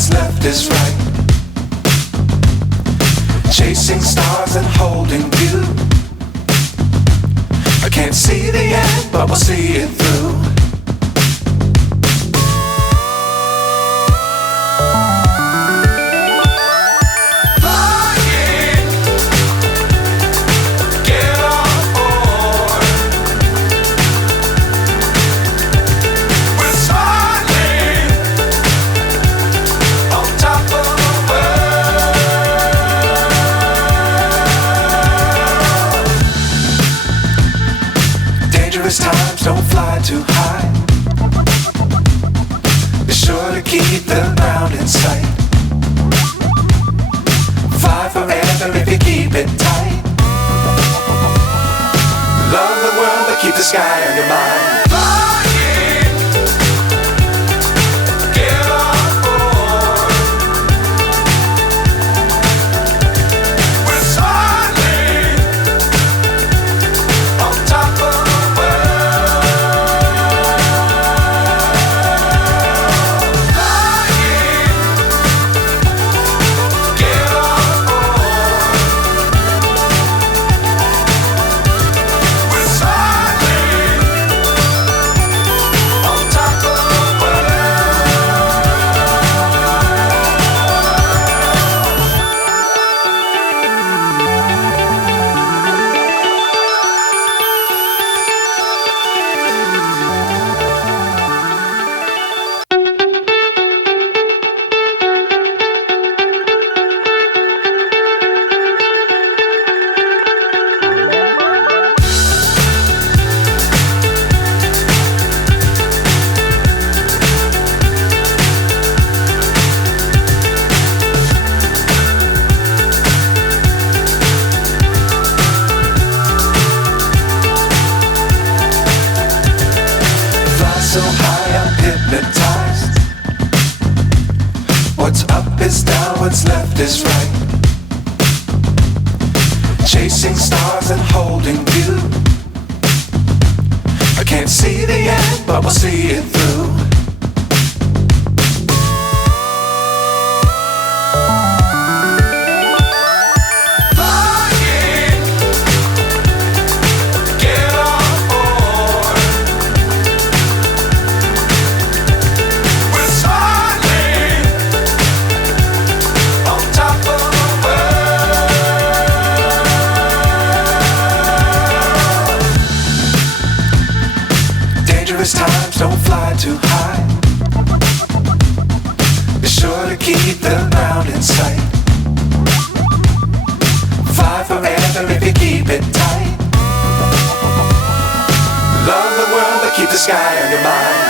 what's left is right. Chasing stars and holding you. I can't see the end, but we'll see it through. Times don't fly too high. Be sure to keep the ground in sight. Fly forever if you keep it tight. Love the world but keep the sky on your mind. So high I'm hypnotized. What's up is down, what's left is right. Chasing stars and holding you. I can't see the end, but we'll see it through. Times don't fly too high. Be sure to keep the ground in sight. Fly forever if you keep it tight. Love the world but keep the sky on your mind.